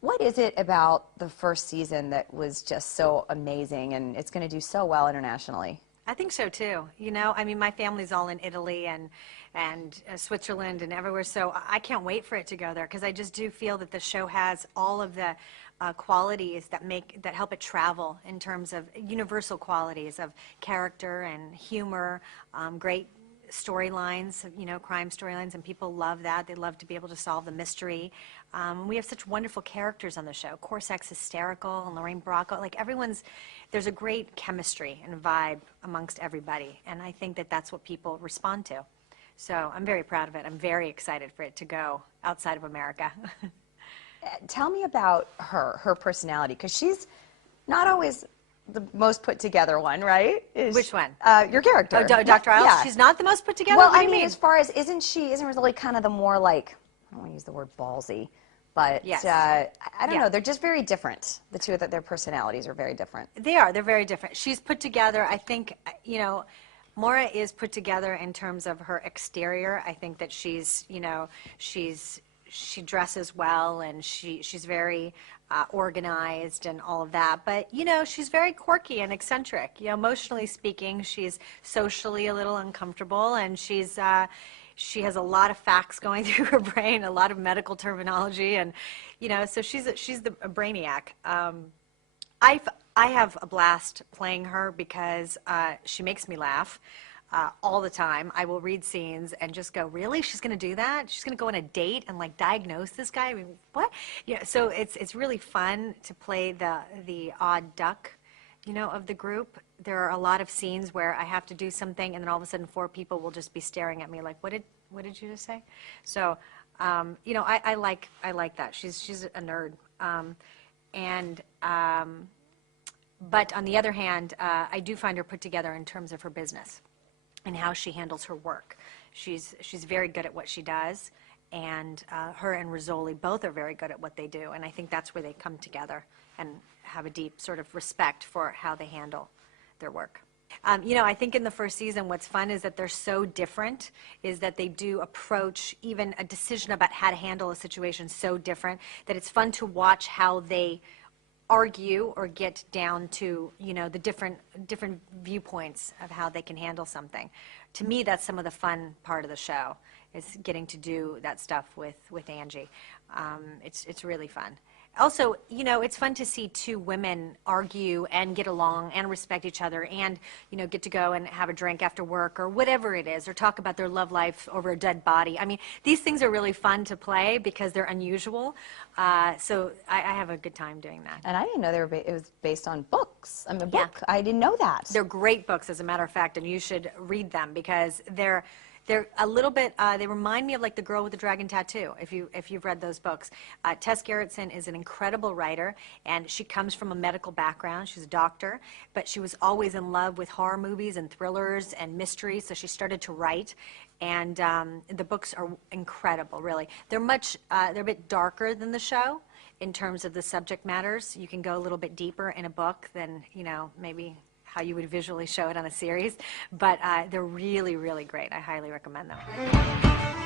What is it about the first season that was just so amazing and it's going to do so well internationally? I think so too. You know, I mean, my family's all in Italy and Switzerland and everywhere, so I can't wait for it to go there because I just do feel that the show has all of the qualities that help it travel in terms of universal qualities of character and humor, great storylines, you know, crime storylines, and people love that. They love to be able to solve the mystery. We have such wonderful characters on the show. Corsack's hysterical, and Lorraine Bracco. Like there's a great chemistry and vibe amongst everybody, and I think that that's what people respond to. So I'm very proud of it. I'm very excited for it to go outside of America. Tell me about her personality, because she's not always the most put togetger one, right? Which one? Your character. Oh, Dr. Isles? Yeah. She's not the most put together? Well, What do I you mean, mean? as far as, isn't really kind of the more like, I don't want to use the word ballsy, but Yes. I don't Yeah. know, they're just very different. The two of their personalities are very different. They're very different. She's put together, I think, you know, Maura is put together in terms of her exterior. I think that she's, you know, she dresses well and she's very organized and all of that. But, you know, she's very quirky and eccentric. You know, emotionally speaking, she's socially a little uncomfortable, and she has a lot of facts going through her brain, a lot of medical terminology, and, you know, so she's a brainiac. I have a blast playing her because she makes me laugh all the time. I will read scenes and just go, really? She's going to do that? She's going to go on a date and like diagnose this guy? I mean, what? Yeah. So it's really fun to play the odd duck, you know, of the group. There are a lot of scenes where I have to do something, and then all of a sudden 4 people will just be staring at me like, what did you just say? So, you know, I like that. She's a nerd. But on the other hand, I do find her put together in terms of her business and how she handles her work. She's very good at what she does, and her and Rizzoli both are very good at what they do, and I think that's where they come together and have a deep sort of respect for how they handle their work. You know, I think in the first season what's fun is that they're so different, is that they do approach even a decision about how to handle a situation so different that it's fun to watch how they argue or get down to, you know, the different viewpoints of how they can handle something. To me, that's some of the fun part of the show, is getting to do that stuff with Angie. It's really fun. Also, you know, it's fun to see 2 women argue and get along and respect each other and, you know, get to go and have a drink after work or whatever it is, or talk about their love life over a dead body. I mean, these things are really fun to play because they're unusual. So I have a good time doing that. And I didn't know it was based on books. I mean, a book. Yeah. I didn't know that. They're great books, as a matter of fact, and you should read them because they're a little bit, they remind me of like The Girl with the Dragon Tattoo, if you've read those books. Tess Gerritsen is an incredible writer, and she comes from a medical background. She's a doctor, but she was always in love with horror movies and thrillers and mysteries, so she started to write. And the books are incredible, really. They're a bit darker than the show in terms of the subject matters. You can go a little bit deeper in a book than, you know, maybe how you would visually show it on a series, but they're really, really great. I highly recommend them.